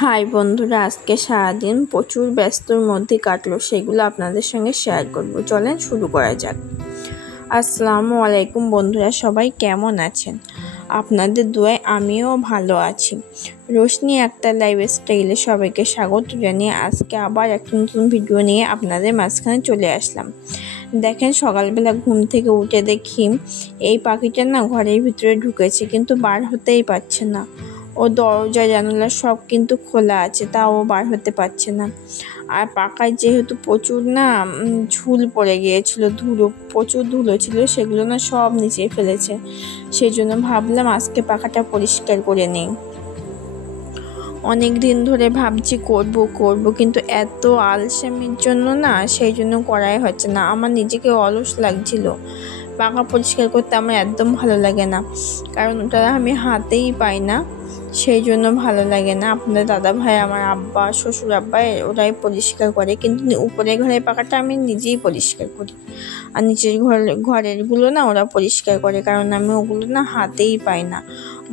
High বন্ধুরা, আজকে সারাদিন প্রচুর ব্যস্তর মধ্যে কাটলো, সেগুলো আপনাদের সঙ্গে শেয়ার করব। চলেন শুরু করা যাক। আসসালামু আলাইকুম বন্ধুরা, সবাই কেমন আছেন? আপনাদের দোয়ায় আমিও ভালো আছি। রোশনি আক্তার লাইফস্টাইলে সবাইকে স্বাগত জানিয়ে আজকে আবার একটা নতুন ভিডিও নিয়ে আপনাদের মাঝখানে চলে আসলাম। দেখেন, সকালবেলা ঘুম থেকে উঠে দেখি এই পাখিটা না ঘরের ভিতরে ঢুকেছে, কিন্তু বার হতেই পারছে না। ও দরজা জানালা সব কিন্তু খোলা আছে, তাও বার হতে পারছে না। আর পাকায় যেহেতু প্রচুর না ঝুল পড়ে গিয়েছিল, প্রচুর ধুলো ছিল, সেগুলো না সব নিচে ফেলেছে। সেই জন্য ভাবলাম আজকে পাখাটা পরিষ্কার করে নিই। অনেক দিন ধরে ভাবছি করব, কিন্তু এত আলসেমির জন্য না সেই জন্য করাই হচ্ছে না। আমার নিজেকে অলস লাগছিল। পাখা পরিষ্কার করতে আমার একদম ভালো লাগে না, কারণ ওটা আমি হাতেই পাই না, সেই জন্য ভালো লাগে না। আপনাদের দাদা ভাই, আমার আব্বা, শ্বশুর আব্বা ওরাই পরিষ্কার করে, কিন্তু উপরের ঘরের পাখাটা আমি নিজেই পরিষ্কার করি। আর নিচের ঘরেরগুলো না ওরা পরিষ্কার করে, কারণ আমি ওগুলো না হাতেই পাই না।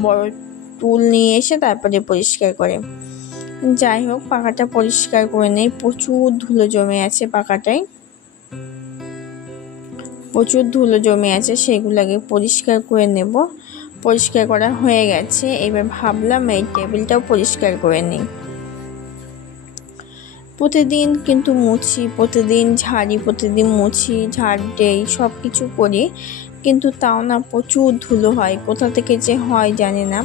বড় টুল নিয়ে এসে তারপরে পরিষ্কার করে। যাই হোক, পাখাটা পরিষ্কার করে নেই। প্রচুর ধুলো জমে আছে পাখাটায়, প্রচুর ধুলো জমে আছে, সেগুলোকে পরিষ্কার করে নেব। পরিষ্কার করা হয়ে গেছে, এবার ভাবলাম এই টেবিলটাও পরিষ্কার করে নিই। প্রতিদিন কিন্তু মুছি, প্রতিদিন ঝাড়ি, প্রতিদিন মুছি, ঝাড় দেই, সব কিছু করি, কিন্তু তাও না প্রচুর ধুলো হয়। কোথা থেকে যে হয় জানি না।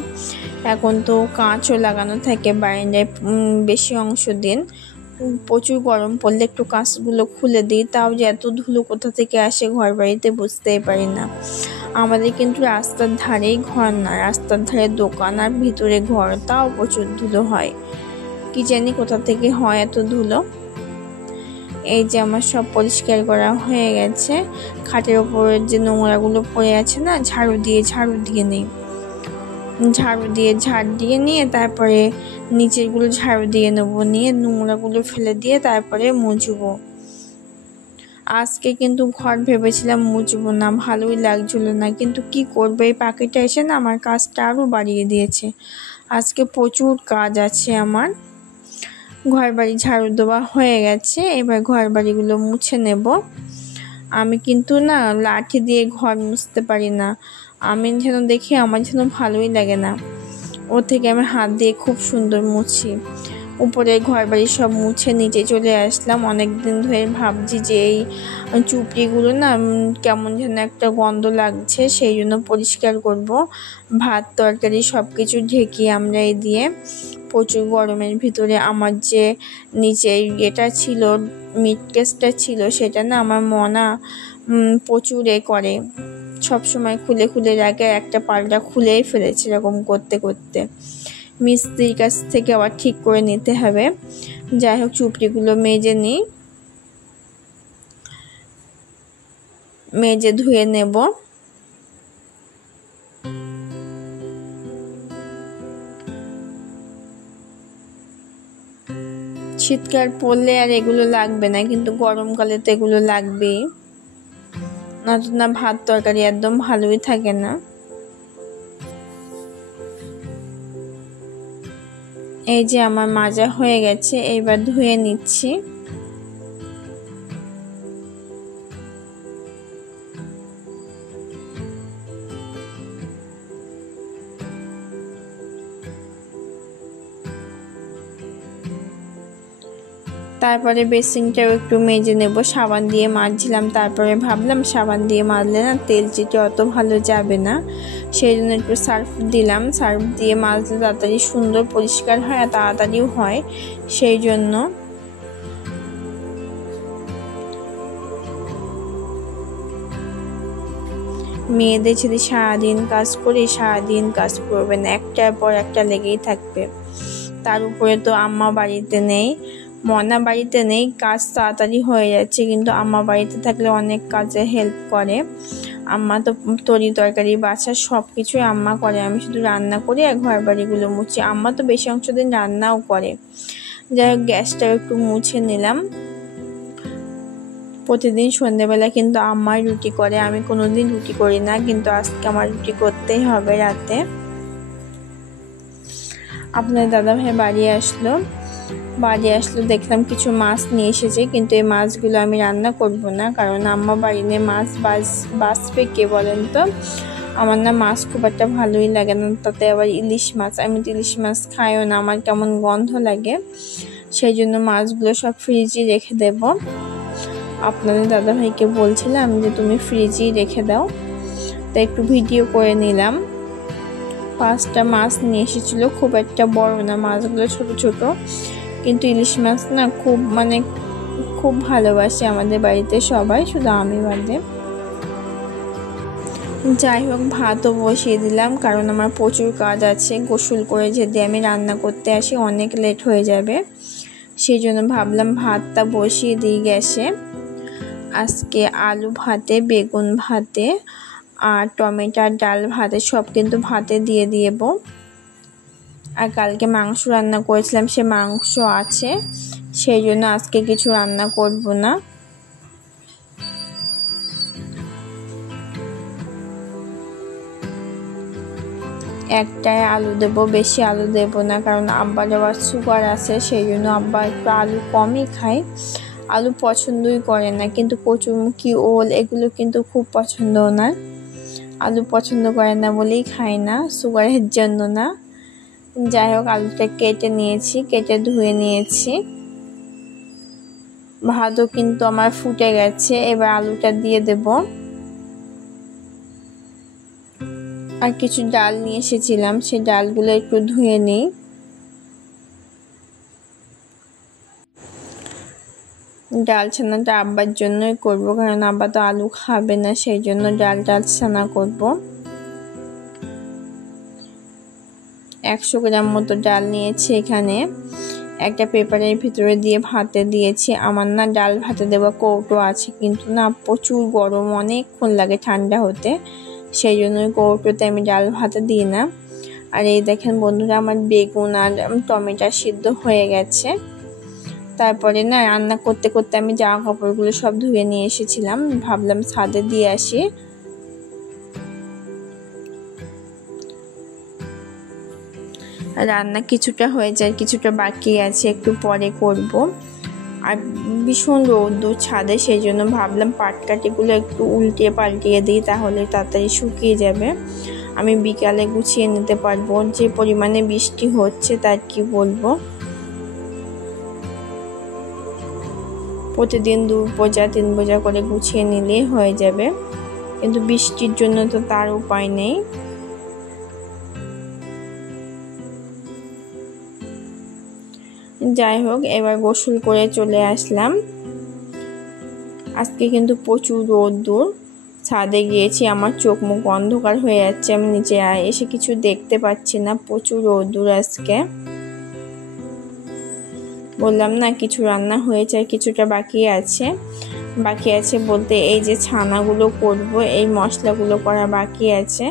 এখন তো কাঁচও লাগানো থাকে বারান্দায় বেশি অংশ দিন। প্রচুর গরম পড়লে একটু কাঁচগুলো খুলে দিই, তাও যে এত ধুলো কোথা থেকে আসে ঘর বাড়িতে বুঝতেই পারি না। আমাদের কিন্তু রাস্তার ধারেই ঘর না, রাস্তার ধারে দোকান আর ভিতরে ঘর, তাও প্রচুর ধুলো হয়। কি জানি কোথা থেকে হয় এত ধুলো। এই যে আমার সব পরিষ্কার করা হয়ে গেছে। খাটের ওপরে যে নোংরাগুলো পড়ে আছে না, ঝাড় দিয়ে নিই। ঝাড় দিয়ে নিয়ে তারপরে নিচেরগুলো ঝাড়ু দিয়ে নেবো, নিয়ে নোংরাগুলো ফেলে দিয়ে তারপরে মুছবো। আজকে কিন্তু ঘর ভেবেছিলাম মুছবো না, ভালোই লাগছিল না, কিন্তু কি করবো, এই পাখিটা এসে না আমার কাজটা আরও বাড়িয়ে দিয়েছে। আজকে প্রচুর কাজ আছে আমার। ঘর বাড়ি ঝাড়ু দেওয়া হয়ে গেছে, এবার ঘর বাড়িগুলো মুছে নেব। আমি কিন্তু না লাঠি দিয়ে ঘর মুছতে পারি না, আমি যেন দেখি আমার যেন ভালোই লাগে না। ওর থেকে আমি হাত দিয়ে খুব সুন্দর মুছি। উপরে ঘর বাড়ি সব মুছে নিচে চলে আসলাম। অনেক দিন ধরে ভাবছি যে এই চুপড়িগুলো না কেমন যেন একটা গন্ধ লাগছে, সেই জন্য পরিষ্কার করব। ভাত তরকারি সব কিছু ঢেকে আমরা এই দিয়ে প্রচুর গরমের ভিতরে আমার যে নিচে এটা ছিল, মিট কেসটা ছিল, সেটা না আমার মনা প্রচুর করে, সবসময় খুলে খুলে রাখে, একটা পাল্টা খুলেই ফেলেছে এরকম করতে করতে। মিস্ত্রির কাছ থেকে আবার ঠিক করে নিতে হবে। যাই হোক, চুপড়িগুলো মেজে নিই, মেজে ধুয়ে নেব। শীতকাল পড়লে আর এগুলো লাগবে না, কিন্তু গরমকালে তো এগুলো লাগবেই, না ভাত তরকারি একদম ভালোই থাকে না। এই যে আমার মাজা হয়ে গেছে, এইবার ধুয়ে নিচ্ছি। তারপরে বেসিনটাও একটু মেজে নেব। সাবান দিয়ে মাজছিলাম, তারপরে ভাবলাম সাবান দিয়ে মাজলে না তেল চিটে অত ভালো যাবে না, সেই জন্য একটু সার্ফ দিলাম। সার্ফ দিয়ে মাজলে তাড়াতাড়ি সুন্দর পরিষ্কার হয় আর তাড়াতাড়িও হয়, সেই জন্য। মেয়েদের যদি সারাদিন কাজ করি, সারাদিন কাজ করবে না, একটার পর একটা লেগেই থাকবে। তার উপরে তো আম্মা বাড়িতে নেই, মনা বাড়িতে নেই, কাজ তাড়াতাড়ি হয়ে যাচ্ছে, কিন্তু আম্মা বাড়িতে থাকলে অনেক কাজে হেল্প করে। আম্মা তো তরকারি বাছা সব কিছুই আম্মা করে, আমি শুধু রান্না করি আর ঘর বাড়িগুলো মুছি। আম্মা তো বেশি অংশ দিন রান্নাও করে। যাই হোক, গ্যাসটাও একটু মুছে নিলাম। প্রতিদিন সন্ধ্যেবেলা কিন্তু আম্মাই রুটি করে, আমি কোনোদিন রুটি করি না, কিন্তু আজকে আমার রুটি করতেই হবে রাতে। আপনার দাদাভাই বাড়ি আসলো দেখলাম কিছু মাছ নিয়ে এসেছে, কিন্তু এই মাছগুলো আমি রান্না করব না, কারণ আম্মা বাড়ি নিয়ে মাছ বাঁচবে কে বলেন তো। আমার না মাছ খুব একটা ভালোই লাগে না, তাতে আবার ইলিশ মাছ, আমি তো ইলিশ মাছ খাইও না, আমার কেমন গন্ধ লাগে। সেই জন্য মাছগুলো সব ফ্রিজে রেখে দেব। আপনাদের দাদাভাইকে বলছিলাম যে তুমি ফ্রিজেই রেখে দাও, তো একটু ভিডিও করে নিলাম। 5টা মাছ নিয়ে এসেছিলো, খুব একটা বড় না, মাছগুলো ছোট ছোট, কিন্তু ইলিশ মাছ না খুব ভালোবাসে আমাদের বাড়িতে সবাই, শুধু আমি বাদে। যাই হোক, ভাতও বসিয়ে দিলাম, কারণ আমার প্রচুর কাজ আছে। গোসল করে যদি আমি রান্না করতে আসি অনেক লেট হয়ে যাবে, সেই জন্য ভাবলাম ভাতটা বসিয়ে দিই গ্যাসে। আজকে আলু ভাতে, বেগুন ভাতে আর টমেটোর ডাল ভাতে, সব কিন্তু ভাতে দিয়ে দেব। আর কালকে মাংস রান্না করেছিলাম, সে মাংস আছে, সেই জন্য আজকে কিছু রান্না করব না। একটাই আলু দেব, বেশি আলু দেব না, কারণ আব্বার আবার সুগার আছে, সেই জন্য আব্বা একটু আলু কমই খায়, আলু পছন্দই করে না। কিন্তু কচুরমুখী, ওল এগুলো কিন্তু খুব পছন্দ ওনার, আলু পছন্দ করে না বলেই খায় না, সুগারের জন্য না। যাই হোক, আলুটা কেটে ধুয়ে নিয়েছি। ভাতও কিন্তু আমার ফুটে গেছে, এবার আলুটা দিয়ে দেব। আর কিছু ডাল নিয়ে এসেছিলাম, সেই ডালগুলো একটু ধুয়ে নিই। ডাল ছানাটা আব্বার জন্যই করব, কারণ আব্বা তো আলু খাবে না, সেই জন্য ডাল ছানা করব। 100 গ্রাম মতো ডাল নিয়েছি এখানে, একটা পেপারের ভিতরে দিয়ে ভাতে দিয়েছি। আমার না ডাল ভাতে দেওয়া কৌটো আছে, কিন্তু না প্রচুর গরম, অনেকক্ষণ লাগে ঠান্ডা হতে, সেই জন্য কৌটোতে আমি ডাল ভাতে দিই না। আর এই দেখেন বন্ধুরা, আমার বেগুন আর টমেটো সিদ্ধ হয়ে গেছে। তারপরে না রান্না করতে করতে আমি জামা কাপড়গুলো সব ধুয়ে নিয়ে এসেছিলাম, ভাবলাম ছাদে দিয়ে আসি। রান্না কিছুটা হয়ে যায়, কিছুটা বাকি আছে, একটু পরে করব। আর ভীষণ রোদ্দুর ছাদে, সেই জন্য ভাবলাম পাটকাঠিগুলো একটু উল্টিয়ে পাল্টিয়ে দিই, তাহলে তাড়াতাড়ি শুকিয়ে যাবে, আমি বিকালে গুছিয়ে নিতে পারবো। যে পরিমাণে বৃষ্টি হচ্ছে তার কি বলবো, প্রতিদিন 2 বোঝা 3 বোঝা করে গুছিয়ে নিলেই হয়ে যাবে, কিন্তু বৃষ্টির জন্য তো তার উপায় নেই। যাই হোক, এবার গোসল করে চলে আসলাম। আজকে কিন্তু প্রচুর রোদ্দুর, ছাদে গিয়েছি, আমার চোখ মুখ অন্ধকার হয়ে যাচ্ছে, আমি নিচে এসে কিছু দেখতে পাচ্ছি না, প্রচুর রোদ্দুর আজকে। বললাম না কিছু রান্না হয়েছে আর কিছুটা বাকি আছে বলতে এই যে ছানাগুলো করব, এই মশলাগুলো করা বাকি আছে,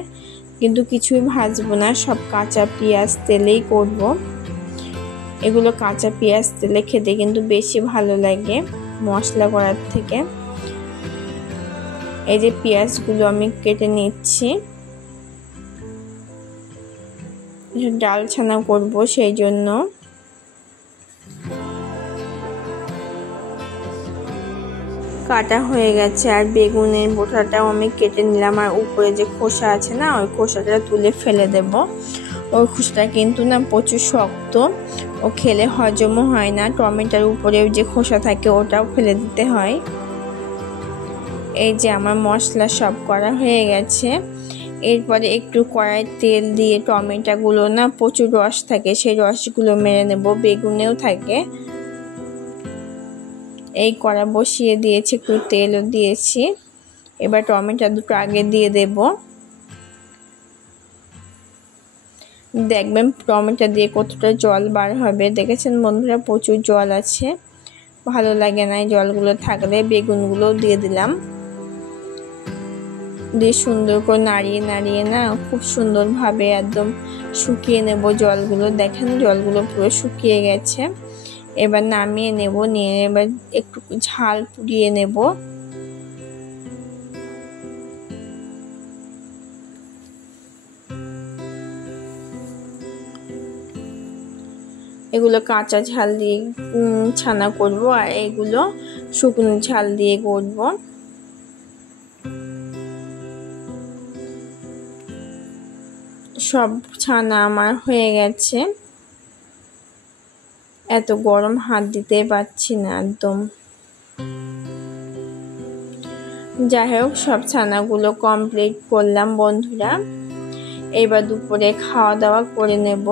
কিন্তু কিছুই ভাজবো না, সব কাঁচা পেঁয়াজ তেলেই করব। এগুলো কাঁচা পেঁয়াজ তেলে খেতে কিন্তু বেশি ভালো লাগে মশলা করার থেকে। এই যে পেঁয়াজগুলো আমি কেটে নিচ্ছি, ডাল ছানা করব, সেই জন্য। কাটা হয়ে গেছে, আর বেগুনের বোটাটাও আমি কেটে নিলাম, আর উপরে যে খোসা আছে না, ওই খোসাটা তুলে ফেলে দেব। ওই খোসাটা কিন্তু না প্রচুর শক্ত, ও খেলে হজমও হয় না। টমেটোর উপরেও যে খোসা থাকে ওটাও ফেলে দিতে হয়। এই যে আমার মশলা সব করা হয়ে গেছে। এরপরে একটু কড়াই তেল দিয়ে টমেটোগুলো না প্রচুর রস থাকে, সেই রসগুলো মেরে নেব, বেগুনেও থাকে। এই কড়া বসিয়ে দিয়েছি, একটু তেলও দিয়েছি, এবার টমেটো দুটো আগে দিয়ে দেব। দেখবেন টমেটো দিয়ে কতটা জল বার হবে, দেখেছেন বন্ধুরা, প্রচুর জল আছে, ভালো লাগে না এই জলগুলো থাকলে। বেগুনগুলো দিয়ে দিলাম, দিয়ে সুন্দর করে নাড়িয়ে না খুব সুন্দরভাবে একদম শুকিয়ে নেব জলগুলো। দেখেন জলগুলো পুরো শুকিয়ে গেছে, এবার নামিয়ে নেব, নিয়ে এবার একটু ঝাল পুড়িয়ে নেব। এগুলো কাঁচা ঝাল দিয়ে ছানা করব, আর এগুলো শুকনো ঝাল দিয়ে করব। সব ছানা আমার হয়ে গেছে। এত গরম হাত দিতে পারছি না একদম। যাই হোক, সব ছানাগুলো কমপ্লিট করলাম বন্ধুরা। এবার দুপুরে খাওয়া দাওয়া করে নেব।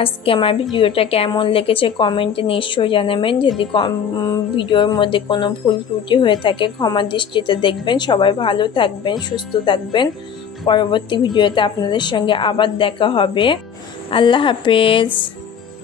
আজকে আমার ভিডিওটা কেমন লেগেছে কমেন্টে নিশ্চয়ই জানাবেন। যদি ভিডিওর মধ্যে কোনো ভুল ত্রুটি হয়ে থাকে ক্ষমা দৃষ্টিতে দেখবেন। সবাই ভালো থাকবেন, সুস্থ থাকবেন। পরবর্তী ভিডিওতে আপনাদের সঙ্গে আবার দেখা হবে। আল্লাহ হাফেজ।